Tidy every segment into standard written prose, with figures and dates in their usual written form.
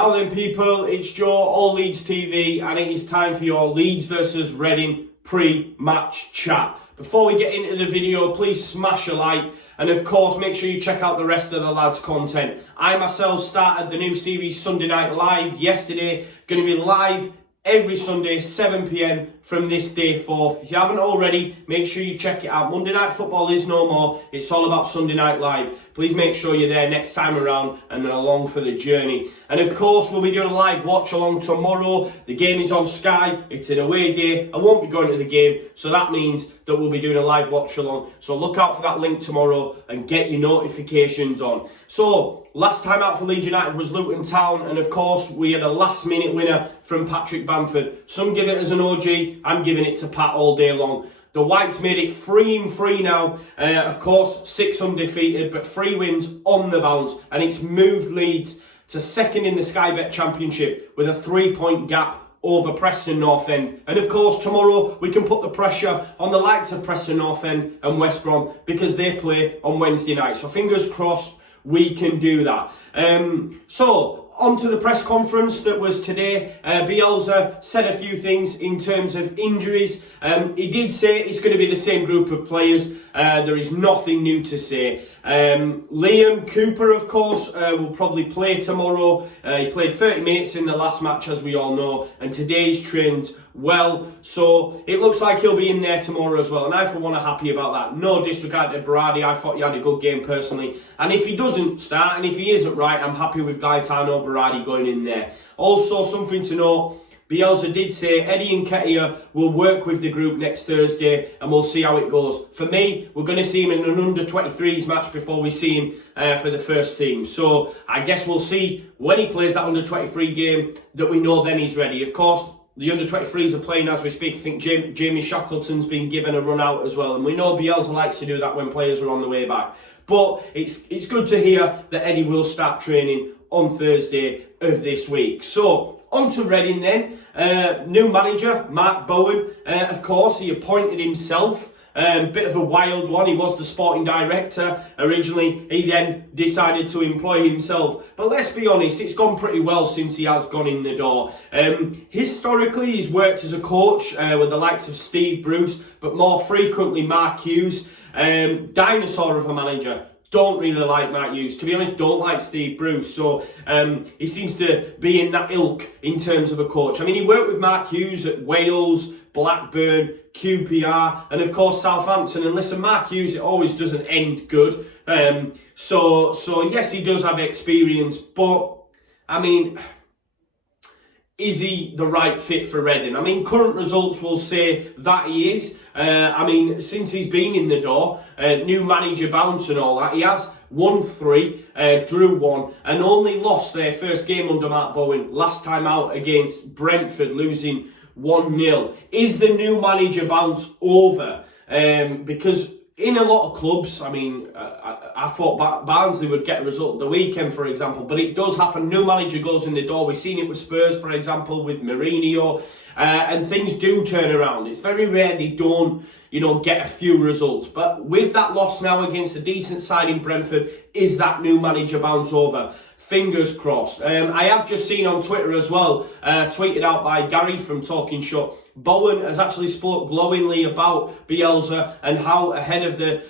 Now then people, it's Joe, all Leeds TV, and it is time for your Leeds versus Reading pre-match chat. Before we get into the video, please smash a like, and of course make sure you check out the rest of the lads' content. I myself started the new series Sunday Night Live yesterday, going to be live every Sunday, 7 PM from this day forth. If you haven't already, make sure you check it out. Monday Night Football is no more. It's all about Sunday Night Live. Please make sure you're there next time around and along for the journey. And of course, we'll be doing a live watch along tomorrow. The game is on Sky. It's an away day. I won't be going to the game, so that means that we'll be doing a live watch along. So look out for that link tomorrow and get your notifications on. So, last time out for Leeds United was Luton Town, and of course, we had a last-minute winner from Patrick Bamford. Some give it as an OG. I'm giving it to Pat all day long. The Whites made it 3-3 now. Of course, 6 undefeated, but 3 wins on the bounce. And it's moved Leeds to second in the Sky Bet Championship with a 3-point gap over Preston North End. And of course, tomorrow we can put the pressure on the likes of Preston North End and West Brom because they play on Wednesday night. So fingers crossed we can do that. So, on to the press conference that was today. Bielsa said a few things in terms of injuries. He did say it's going to be the same group of players. There is nothing new to say. Liam Cooper, of course, will probably play tomorrow. He played 30 minutes in the last match, as we all know, and today's trained well, so it looks like he'll be in there tomorrow as well, and I for one are happy about that. No disregard to Berardi, I thought he had a good game personally, and if he doesn't start and if he isn't right, I'm happy with Gaetano Berardi going in there. Also, something to note, Bielsa did say Eddie Nketiah will work with the group next Thursday and we'll see how it goes. For me, we're going to see him in an under-23s match before we see him for the first team. So I guess we'll see when he plays that under-23 game that we know then he's ready. Of course, the under-23s are playing as we speak. I think Jamie Shackleton's been given a run out as well. And we know Bielsa likes to do that when players are on the way back. But it's good to hear that Eddie will start training on Thursday of this week. So, on to Reading then. New manager, Mark Bowen. Of course, he appointed himself. Bit of a wild one. He was the sporting director originally. He then decided to employ himself. But let's be honest, it's gone pretty well since he has gone in the door. Historically, he's worked as a coach with the likes of Steve Bruce, but more frequently Mark Hughes. Dinosaur of a manager. Don't really like Mark Hughes. To be honest, don't like Steve Bruce. So he seems to be in that ilk in terms of a coach. I mean, he worked with Mark Hughes at Wales, Blackburn, QPR, and of course Southampton. And listen, Mark Hughes, it always doesn't end good. So yes, he does have experience, but I mean, is he the right fit for Reading? I mean, current results will say that he is. I mean, since he's been in the door, new manager bounce and all that, he has won 3, drew 1, and only lost their first game under Mark Bowen last time out against Brentford, losing 1-0. Is the new manager bounce over? Because in a lot of clubs, I mean, I thought Barnsley would get a result the weekend, for example, but it does happen. New manager goes in the door. We've seen it with Spurs, for example, with Mourinho, and things do turn around. It's very rare they don't, get a few results. But with that loss now against a decent side in Brentford, is that new manager bounce over? Fingers crossed. I have just seen on Twitter as well, tweeted out by Gary from Talking Shop, Bowen has actually spoke glowingly about Bielsa and how ahead of the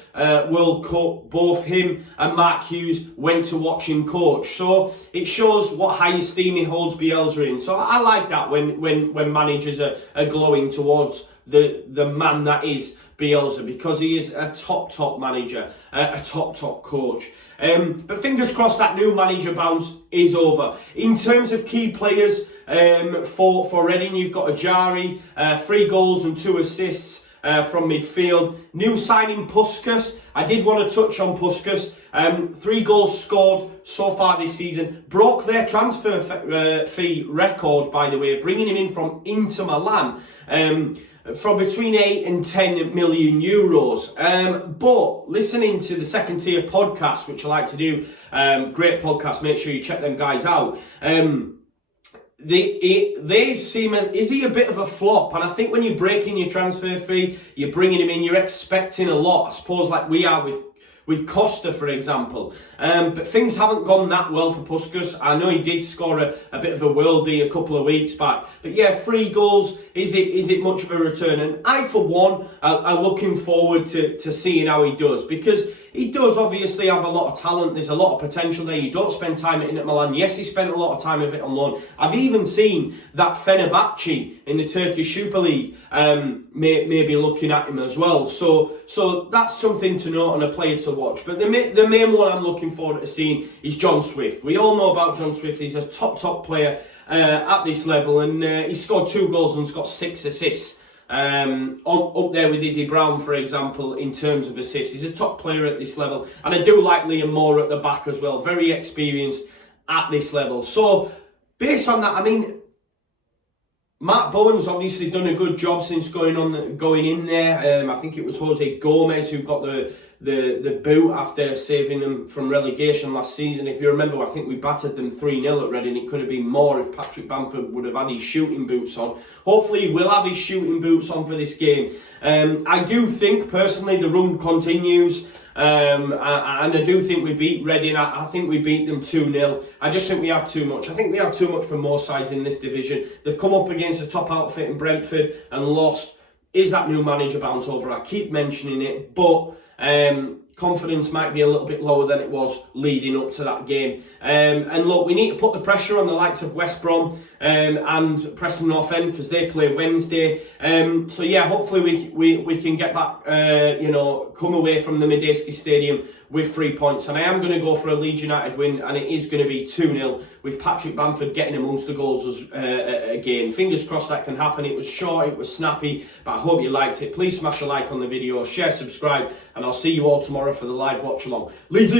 World Cup, both him and Mark Hughes went to watch him coach. So it shows what high esteem he holds Bielsa in. So I like that when managers are glowing towards the man that is Bielsa, because he is a top manager, a top coach. But fingers crossed that new manager bounce is over. In terms of key players for Reading, you've got Ajari, 3 goals and 2 assists from midfield. New signing Puskas. I did want to touch on Puskas. 3 goals scored so far this season. Broke their transfer fee record, by the way, bringing him in from Inter Milan. From between 8 and 10 million euros. But listening to the Second Tier podcast, which I like to do, great podcast, make sure you check them guys out. They seem, is he a bit of a flop? And I think when you're breaking your transfer fee, you're bringing him in, you're expecting a lot, I suppose, like we are with with Costa, for example. But things haven't gone that well for Puskas. I know he did score a bit of a worldie a couple of weeks back. But yeah, 3 goals, is it much of a return? And I, for one, are looking forward to seeing how he does, because he does obviously have a lot of talent. There's a lot of potential there. You don't spend time at Inter Milan. Yes, he spent a lot of time of it on loan. I've even seen that Fenerbahce in the Turkish Super League may be looking at him as well. So that's something to note and a player to watch. But the main one I'm looking forward to seeing is John Swift. We all know about John Swift. He's a top player at this level, and he scored 2 goals and has got 6 assists. Up there with Izzy Brown, for example, in terms of assists. He's a top player at this level, and I do like Liam Moore at the back as well, very experienced at this level. So based on that, I mean, Matt Bowen's obviously done a good job since going in there. I think it was Jose Gomez who got the boot after saving them from relegation last season. If you remember, I think we battered them 3-0 at Reading. It could have been more if Patrick Bamford would have had his shooting boots on. Hopefully he will have his shooting boots on for this game. I do think, personally, the run continues. And I do think we beat Reading. I think we beat them 2-0. I just think we have too much. I think we have too much for most sides in this division. They've come up against a top outfit in Brentford and lost. Is that new manager bounce over? I keep mentioning it, but confidence might be a little bit lower than it was leading up to that game. And look, we need to put the pressure on the likes of West Brom and Preston North End, because they play Wednesday. So yeah, hopefully we can get back, come away from the Medeski Stadium with 3 points. And I am going to go for a Leeds United win, and it is going to be 2-0 with Patrick Bamford getting amongst the goals again. Fingers crossed that can happen. It was short, it was snappy, but I hope you liked it. Please smash a like on the video, share, subscribe, and I'll see you all tomorrow for the live watch along. Leeds